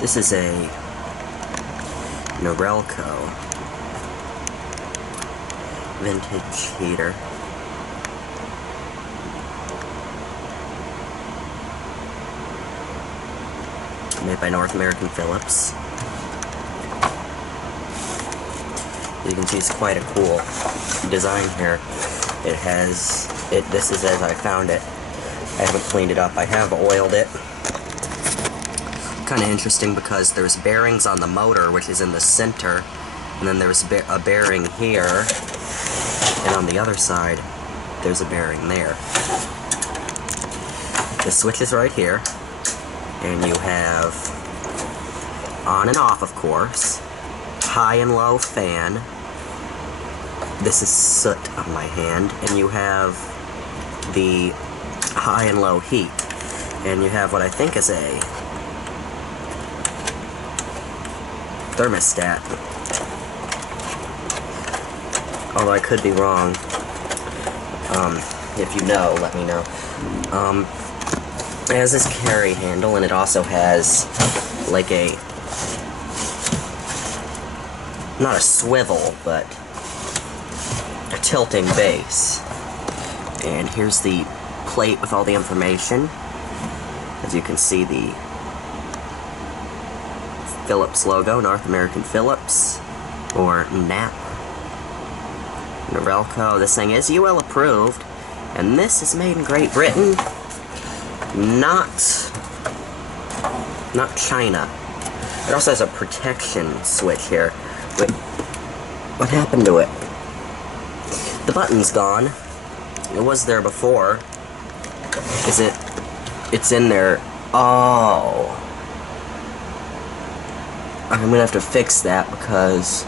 This is a NORELCO vintage heater. Made by North American Philips. You can see it's quite a cool design here. This is as I found it. I haven't cleaned it up. I have oiled it. Kind of interesting because there's bearings on the motor, which is in the center, and then there's a bearing here, and on the other side there's a bearing there. The switch is right here, and you have on and off, of course, high and low fan. This is soot on my hand, and you have the high and low heat, and you have what I think is a thermostat, although I could be wrong. If you know, let me know. It has this carry handle, and it also has like not a swivel, but a tilting base. And here's the plate with all the information. As you can see, the Philips logo, North American Philips, or NAP. NORELCO. This thing is UL approved, and this is made in Great Britain, not China. It also has a protection switch here. Wait, what happened to it? The button's gone. It was there before. It's in there. Oh. I'm gonna have to fix that, because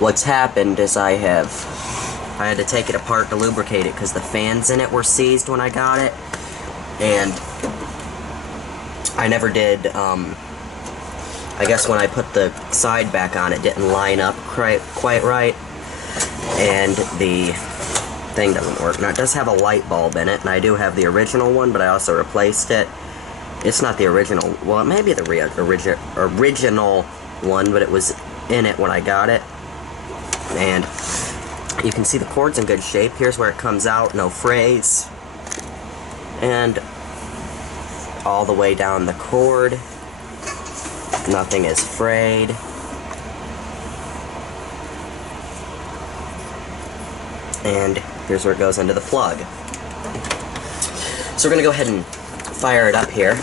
what's happened is I had to take it apart to lubricate it because the fans in it were seized when I got it, and I never did, I guess when I put the side back on, it didn't line up quite right, and the thing doesn't work. Now, it does have a light bulb in it, and I do have the original one, but I also replaced it. It's not the original, well, it may be the original one, but it was in it when I got it. And you can see the cord's in good shape. Here's where it comes out, no frays. And all the way down the cord, nothing is frayed. And here's where it goes into the plug. So we're gonna go ahead and fire it up here.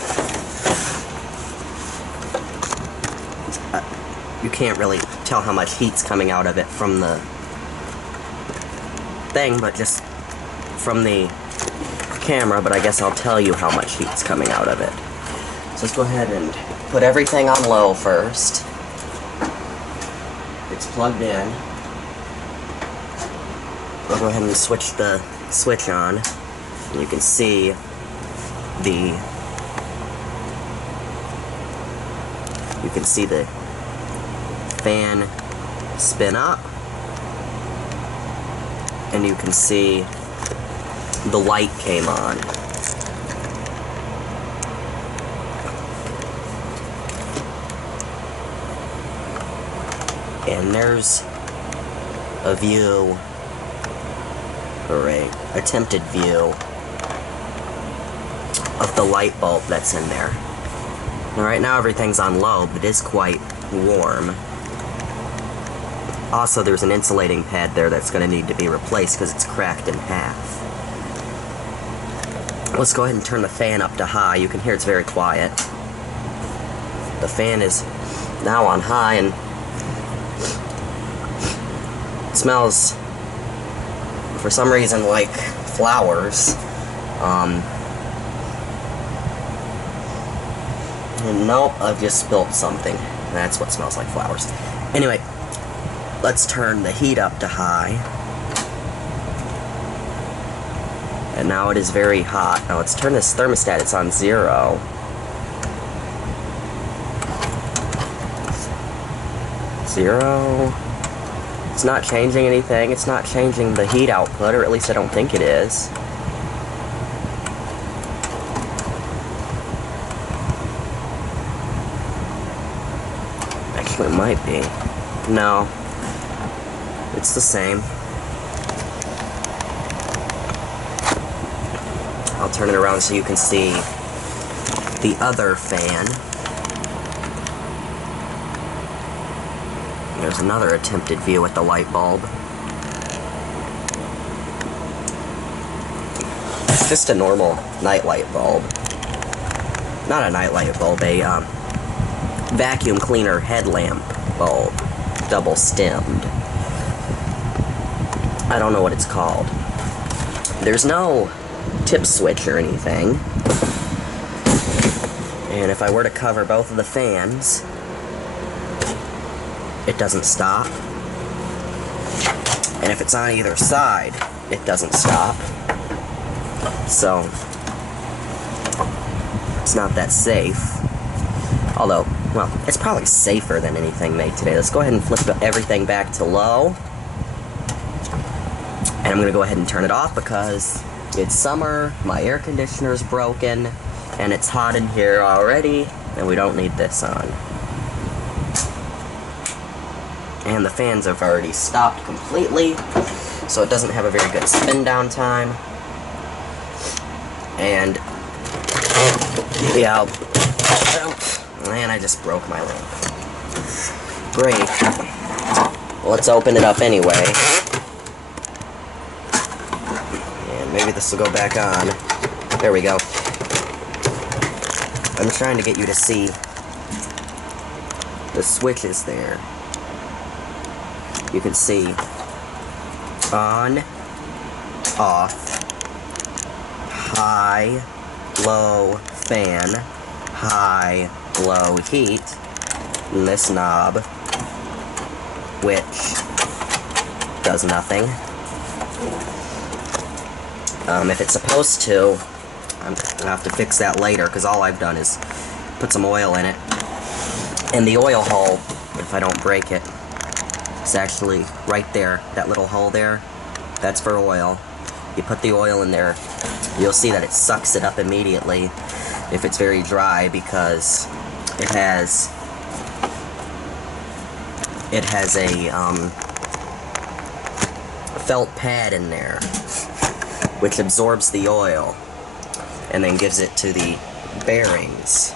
You can't really tell how much heat's coming out of it from the thing, but just from the camera, but I guess I'll tell you how much heat's coming out of it. So let's go ahead and put everything on low first. It's plugged in. I'll go ahead and switch the switch on. And you can see the fan spin up, and you can see the light came on. And there's a view, or a attempted view, of the light bulb that's in there. Now, right now everything's on low, but it is quite warm. Also, there's an insulating pad there that's going to need to be replaced because it's cracked in half. Let's go ahead and turn the fan up to high. You can hear it's very quiet. The fan is now on high, and it smells, for some reason, like flowers. Nope, I've just spilled something. That's what smells like flowers. Anyway, let's turn the heat up to high. And now it is very hot. Now let's turn this thermostat, it's on 0. Zero. It's not changing anything. It's not changing the heat output, or at least I don't think it is. Actually, it might be. No. It's the same. I'll turn it around so you can see the other fan. There's another attempted view with the light bulb. It's just a normal nightlight bulb. Not a nightlight bulb, a vacuum cleaner headlamp bulb. Double stemmed. I don't know what it's called. There's no tip switch or anything. And if I were to cover both of the fans, it doesn't stop. And if it's on either side, it doesn't stop. So, it's not that safe. Although, well, it's probably safer than anything made today. Let's go ahead and flip everything back to low. And I'm going to go ahead and turn it off because it's summer, my air conditioner's broken, and it's hot in here already, and we don't need this on. And the fans have already stopped completely, so it doesn't have a very good spin down time. And, yeah, man, I just broke my lamp. Great. Well, let's open it up anyway. And maybe this will go back on. There we go. I'm trying to get you to see the switches there. You can see on, off, high, low, fan, high, low, heat, and this knob, which does nothing. If it's supposed to, I'm gonna have to fix that later, because all I've done is put some oil in it. And the oil hole, if I don't break it, it's actually right there, that little hole there, that's for oil. You put the oil in there, you'll see that it sucks it up immediately if it's very dry, because it has a felt pad in there which absorbs the oil and then gives it to the bearings.